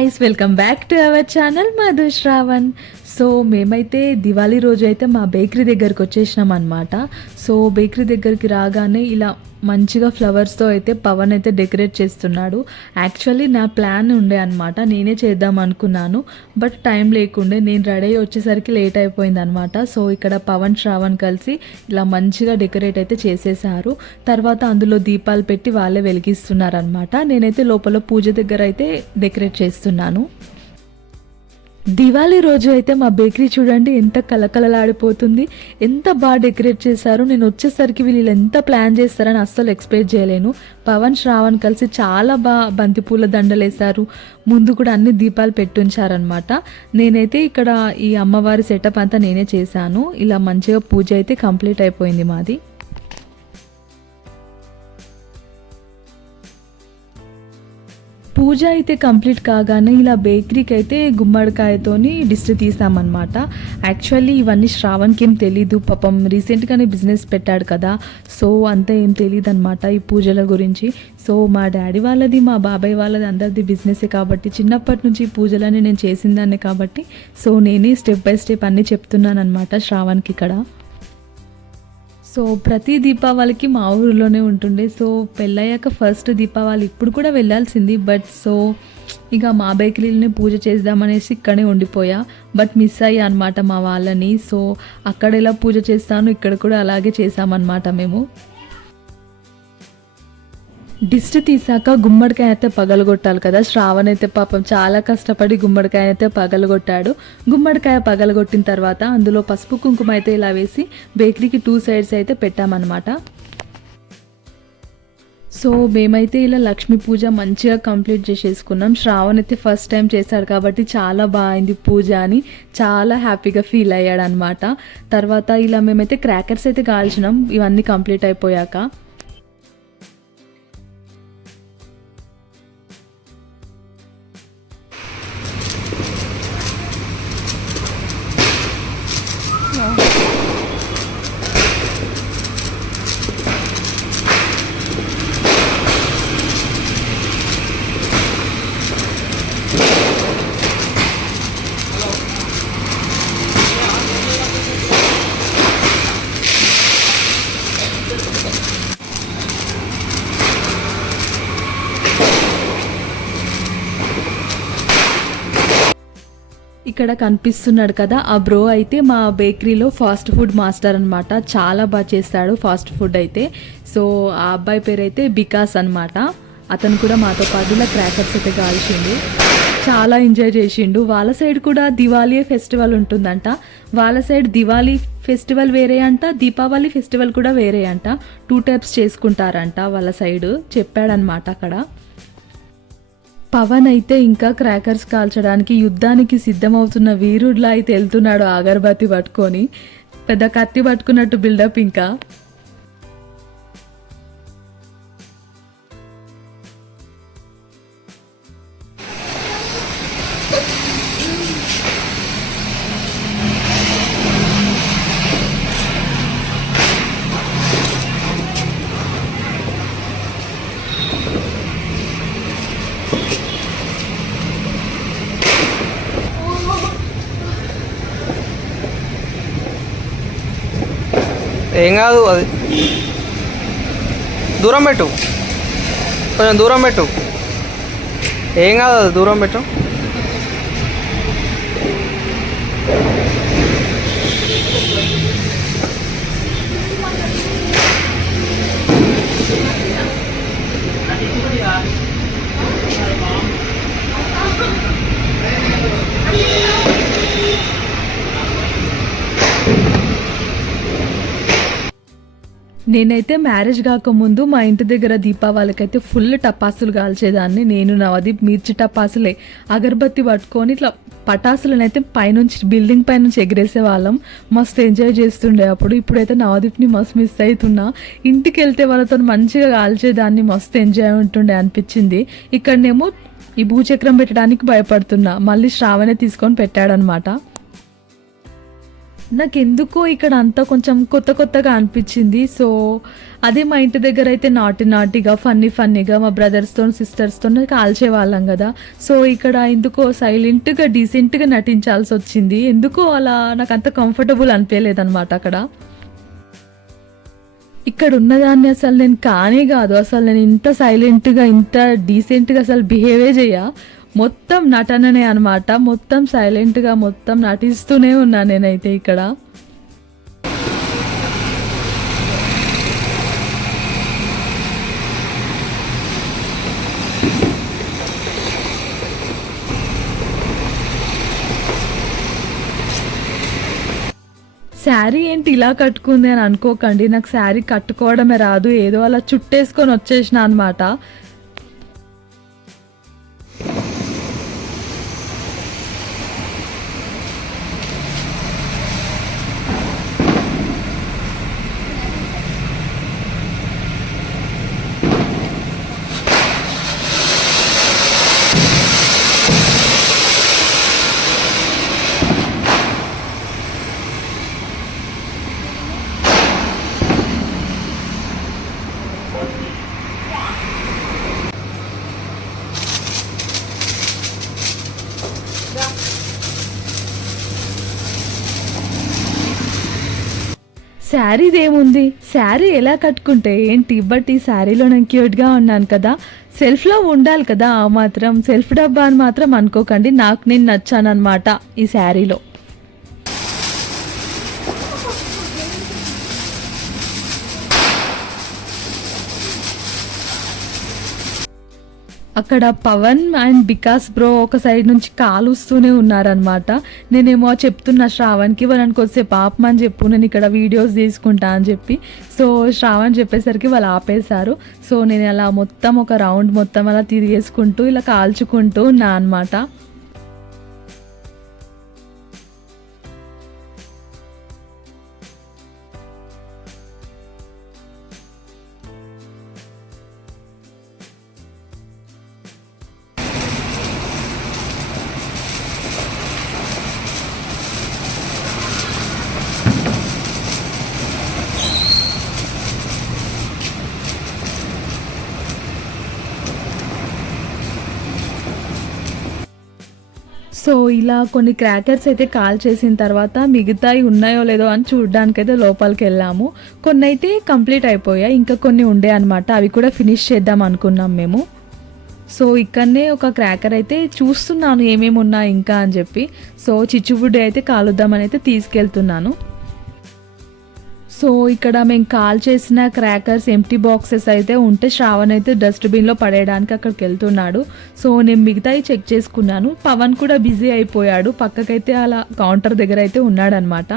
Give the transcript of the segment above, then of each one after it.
Guys, welcome back to our channel Madhu Shravan. So మేమైతే దివాళీ రోజు అయితే మా బేకరీ దగ్గరికి వచ్చేసినాం అనమాట. సో బేకరీ దగ్గరికి రాగానే ఇలా మంచిగా ఫ్లవర్స్తో అయితే పవన్ అయితే డెకరేట్ చేస్తున్నాడు. యాక్చువల్లీ నా ప్లాన్ ఉండే అనమాట, నేనే చేద్దాం అనుకున్నాను. బట్ టైం లేకుండే, నేను రెడీ అయ్యి వచ్చేసరికి లేట్ అయిపోయింది అనమాట. సో ఇక్కడ పవన్ శ్రావణ్ కలిసి ఇలా మంచిగా డెకరేట్ అయితే చేసేసారు. తర్వాత అందులో దీపాలు పెట్టి వాళ్ళే వెలిగిస్తున్నారు అనమాట. నేనైతే లోపల పూజ దగ్గర అయితే డెకరేట్ చేస్తున్నాను. దివాళీ రోజు అయితే మా బేకరీ చూడండి ఎంత కలకలలాడిపోతుంది, ఎంత బాగా డెకరేట్ చేశారు. నేను వచ్చేసరికి వీళ్ళు ఎంత ప్లాన్ చేస్తారని అస్సలు ఎక్స్పెక్ట్ చేయలేను. పవన్ శ్రావణ్ కలిసి చాలా బాగా బంతిపూల దండలు వేశారు. ముందు కూడా అన్ని దీపాలు పెట్టుంచారనమాట. నేనైతే ఇక్కడ ఈ అమ్మవారి సెటప్ అంతా నేనే చేశాను. ఇలా మంచిగా పూజ అయితే కంప్లీట్ అయిపోయింది మాది. పూజ అయితే కంప్లీట్ కాగానే ఇలా బేకరీకి అయితే గుమ్మడికాయతోని దిష్టి తీసామన్నమాట. యాక్చువల్లీ ఇవన్నీ శ్రావణ్కి ఏం తెలీదు, పాపం రీసెంట్గానే బిజినెస్ పెట్టాడు కదా. సో అంతా ఏం తెలియదు అనమాట ఈ పూజల గురించి. సో మా డాడీ వాళ్ళది, మా బాబాయ్ వాళ్ళది అందరిది బిజినెసే కాబట్టి చిన్నప్పటి నుంచి ఈ పూజలన్నీ నేను చేసిందాన్నే కాబట్టి సో నేనే స్టెప్ బై స్టెప్ అన్నీ చెప్తున్నాను అనమాట శ్రావణ్కి ఇక్కడ. సో ప్రతి దీపావళికి మా ఊరిలోనే ఉంటుండే. సో పెళ్ళయ్యాక ఫస్ట్ దీపావళి ఇప్పుడు కూడా వెళ్ళాల్సింది, బట్ సో ఇక మా బేకరీలోనే పూజ చేద్దామనేసి ఇక్కడే ఉండిపోయా. బట్ మిస్ అయ్యా అనమాట మా వాళ్ళని. సో అక్కడ ఎలా పూజ చేస్తాను, ఇక్కడ కూడా అలాగే చేసామన్నమాట మేము. దిష్టి తీసాక గుమ్మడికాయ అయితే పగలగొట్టాలి కదా. శ్రావణ్ అయితే పాపం చాలా కష్టపడి గుమ్మడికాయ అయితే పగలగొట్టాడు. గుమ్మడికాయ పగలగొట్టిన తర్వాత అందులో పసుపు కుంకుమ అయితే ఇలా వేసి బేకరీకి 2 సైడ్స్ అయితే పెట్టామన్నమాట. సో మేమైతే ఇలా లక్ష్మీ పూజ మంచిగా కంప్లీట్ చేసేసుకున్నాం. శ్రావణ్ అయితే ఫస్ట్ టైం చేశాడు కాబట్టి చాలా బాగుంది పూజ అని చాలా హ్యాపీగా ఫీల్ అయ్యాడు అనమాట. తర్వాత ఇలా మేమైతే క్రాకర్స్ అయితే కాల్చినాం ఇవన్నీ కంప్లీట్ అయిపోయాక. ఇక్కడ కనిపిస్తున్నాడు కదా ఆ బ్రో అయితే మా బేకరీలో ఫాస్ట్ ఫుడ్ మాస్టర్ అనమాట. చాలా బాగా చేస్తాడు ఫాస్ట్ ఫుడ్ అయితే. సో ఆ అబ్బాయి పేరు అయితే బికాస్ అనమాట. అతను కూడా మాతో పాటు ఇలా క్రాకర్స్ అయితే కాల్చిండు, చాలా ఎంజాయ్ చేసిండు. వాళ్ళ సైడ్ కూడా దివాళీ ఫెస్టివల్ ఉంటుందంట. వాళ్ళ సైడ్ దివాళీ ఫెస్టివల్ వేరే అంట, దీపావళి ఫెస్టివల్ కూడా వేరే అంట. 2 టైప్స్ చేసుకుంటారంట వాళ్ళ సైడ్, చెప్పాడనమాట అక్కడ. పవన్ అయితే ఇంకా క్రాకర్స్ కాల్చడానికి యుద్ధానికి సిద్ధమవుతున్న వీరుడిలా అయితే వెళ్తున్నాడు అగరబత్తి పట్టుకొని. పెద్ద కత్తి పట్టుకున్నట్టు బిల్డప్ ఇంకా. ఏం కాదు, అది దూరం పెట్టు, కొంచెం దూరం పెట్టు. ఏం కాదు, అది దూరం పెట్టు. నేనైతే మ్యారేజ్ కాకముందు మా ఇంటి దగ్గర దీపావళికి అయితే ఫుల్ టపాసులు కాల్చేదాన్ని. నేను నవదీప్ మిర్చి టపాసులే అగరబత్తి పట్టుకొని ఇట్లా పటాసులనైతే పైనుంచి బిల్డింగ్ పైనుంచి ఎగిరేసే వాళ్ళం. మస్తు ఎంజాయ్ చేస్తుండే అప్పుడు. ఇప్పుడైతే నవదీప్ని మస్తు మిస్ అవుతున్నా. ఇంటికి వెళ్తే వాళ్ళతో మంచిగా కాల్చేదాన్ని, మస్తు ఎంజాయ్ ఉంటుండే అనిపించింది. ఇక్కడనేమో ఈ భూచక్రం పెట్టడానికి భయపడుతున్నా, మళ్ళీ శ్రావణే తీసుకొని పెట్టాడనమాట. నాకెందుకో ఇక్కడ అంతా కొంచెం కొత్త కొత్తగా అనిపించింది. సో, అదే మా ఇంటి దగ్గర అయితే నాటిగా, ఫన్నీగా మా బ్రదర్స్‌తో, సిస్టర్స్‌తో కాల్చేవాళ్ళం గదా! సో, ఇక్కడ ఎందుకో సైలెంట్‌గా, డీసెంట్‌గా నటించాల్సొచ్చింది. ఎందుకో అలా నాకంత కంఫర్టబుల్ అనిపియలేదనమాట అక్కడ. ఇక్కడున్నదాన్ని అసలు నేను కానే గాదు. అసలు నేను ఇంత సైలెంట్‌గా, ఇంత డీసెంట్‌గా అసలు బిహేవే జెయ్య. మొత్తం నటననే అనమాట. మొత్తం సైలెంట్‌గా మొత్తం నటిస్తూనే ఉన్నా నేనైతే ఇక్కడ. శారీ ఏంటి ఇలా కట్టుకుంది అని అనుకోకండి. నాకు శారీ కట్టుకోవడమే రాదు. ఏదో అలా చుట్టేసుకొని వచ్చేసిన అనమాట. శారీదేముంది, శారీ ఎలా కట్టుకుంటే ఏంటి, బట్ ఈ శారీలో నేను క్యూట్‌గా ఉన్నాను కదా! సెల్ఫ్‌లో ఉండాలి కదా! ఆ మాత్రం సెల్ఫ్ డబ్బా అని మాత్రం అనుకోకండి. నాకు నేను నచ్చాననమాట ఈ శారీలో. అక్కడ పవన్ అండ్ వికాస్ బ్రో ఒక సైడ్ నుంచి కాలుస్తూనే ఉన్నారనమాట. నేనేమో చెప్తున్నా శ్రావణ్‌కి, వాళ్ళని కొద్దిసేపు ఆపమని చెప్పు, నేను ఇక్కడ వీడియోస్ తీసుకుంటా అని చెప్పి. సో, శ్రావణ్ చెప్పేసరికి వాళ్ళు ఆపేశారు. సో, నేను అలా మొత్తం ఒక రౌండ్ మొత్తం అలా తిరిగేసుకుంటూ ఇలా కాల్చుకుంటూ ఉన్నా అనమాట. సో, ఇలా కొన్ని క్రాకర్స్ అయితే కాల్చేసిన తర్వాత మిగతాయి ఉన్నాయో లేదో అని చూడ్డానికైతే లోపలికెళ్ళాము. కొన్నైతే కంప్లీట్ అయిపోయాయి. ఇంకా కొన్ని ఉండే అనమాట. అవి కూడా ఫినిష్ చేద్దాం అనుకున్నాం మేము. సో, ఇక్కడనే ఒక క్రాకర్ అయితే చూస్తున్నాను ఏమేమి ఉన్నాయి ఇంకా అని చెప్పి. సో, చిచ్చుబుడ్డి అయితే కాలుద్దామని అయితే తీసుకెళ్తున్నాను. సో, ఇక్కడ మేము కాల్ చేసిన క్రాకర్స్ ఎంప్టీ బాక్సెస్ అయితే ఉంటే శ్రావణ్ అయితే డస్ట్‌బిన్‌లో పడేయడానికి అక్కడికెళ్తున్నాడు. సో, నేను మిగతాయి చెక్ చేసుకున్నాను. పవన్ కూడా బిజీ అయిపోయాడు. పక్కకైతే అలా కౌంటర్ దగ్గర అయితే ఉన్నాడనమాట.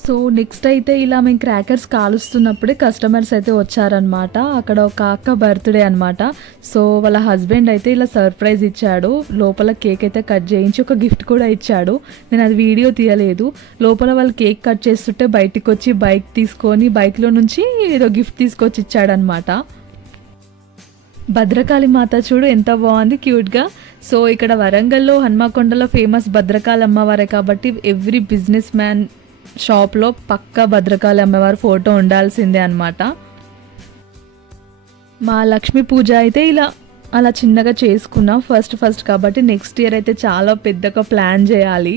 సో, నెక్స్ట్ అయితే ఇలా మేము క్రాకర్స్ కాలుస్తున్నప్పుడే కస్టమర్స్ అయితే వచ్చారనమాట. అక్కడ ఒక అక్క బర్త్‌డే అనమాట. సో, వాళ్ళ హస్బెండ్ అయితే ఇలా సర్ప్రైజ్ ఇచ్చాడు. లోపల కేక్ అయితే కట్ చేయించి ఒక గిఫ్ట్ కూడా ఇచ్చాడు. నేను అది వీడియో తీయలేదు. లోపల వాళ్ళు కేక్ కట్ చేస్తుంటే బయటికొచ్చి బైక్ తీసుకొని బైక్‌లో నుంచి ఏదో గిఫ్ట్ తీసుకొచ్చి ఇచ్చాడనమాట. భద్రకాళి మాత చూడు ఎంత బాగుంది క్యూట్గా. సో ఇక్కడ వరంగల్లో హన్మకొండలో ఫేమస్ భద్రకాళి అమ్మవారే కాబట్టి ఎవ్రీ బిజినెస్ మ్యాన్ షాప్లో పక్కా భద్రకాళి అమ్మవారి ఫోటో ఉండాల్సిందే అనమాట. మా లక్ష్మీ పూజ అయితే అలా చిన్నగా చేసుకున్నాం ఫస్ట్ కాబట్టి నెక్స్ట్ ఇయర్ అయితే చాలా పెద్దగా ప్లాన్ చేయాలి.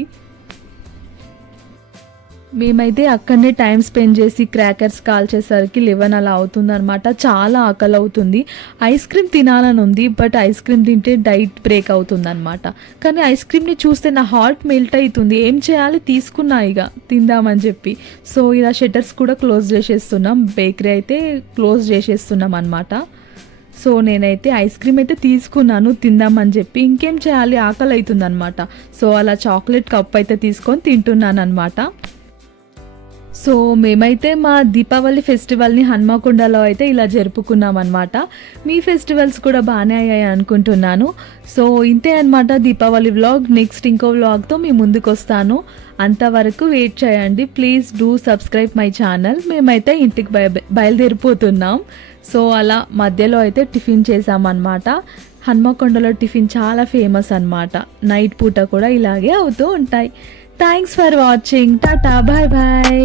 మేమైతే అక్కడనే టైం స్పెండ్ చేసి క్రాకర్స్ కాల్చేసరికి 11 అలా అవుతుందన్నమాట. చాలా ఆకలి అవుతుంది. ఐస్ క్రీమ్ తినాలని ఉంది, బట్ ఐస్ క్రీమ్ తింటే డైట్ బ్రేక్ అవుతుందన్నమాట. కానీ ఐస్ క్రీమ్ని చూస్తే నా హార్ట్ మెల్ట్ అవుతుంది. ఏం చేయాలి, తీసుకున్నా ఇక తిందామని చెప్పి. సో ఇలా షట్టర్స్ కూడా క్లోజ్ చేసేస్తున్నాం, బేకరీ అయితే క్లోజ్ చేసేస్తున్నాం అనమాట. సో నేనైతే ఐస్ క్రీమ్ అయితే తీసుకున్నాను తిందామని చెప్పి. ఇంకేం చేయాలి, ఆకలి అవుతుంది అనమాట. సో అలా చాక్లెట్ కప్ అయితే తీసుకొని తింటున్నాను అనమాట. సో మేమైతే మా దీపావళి ఫెస్టివల్ని హన్మకొండలో అయితే ఇలా జరుపుకున్నాం అనమాట. మీ ఫెస్టివల్స్ కూడా బాగానే అయ్యాయి అనుకుంటున్నాను. సో ఇంతే అనమాట దీపావళి వ్లాగ్. నెక్స్ట్ ఇంకో వ్లాగ్తో మీ ముందుకు వస్తాను. అంతవరకు వెయిట్ చేయండి. Please do subscribe my channel. మేమైతే ఇంటికి బయలుదేరిపోతున్నాం. సో అలా మధ్యలో అయితే టిఫిన్ చేసామన్నమాట. హన్మకొండలో టిఫిన్ చాలా ఫేమస్ అనమాట. నైట్ పూట కూడా ఇలాగే అవుతూ ఉంటాయి. Thanks for watching. టాటా, బాయ్ బాయ్.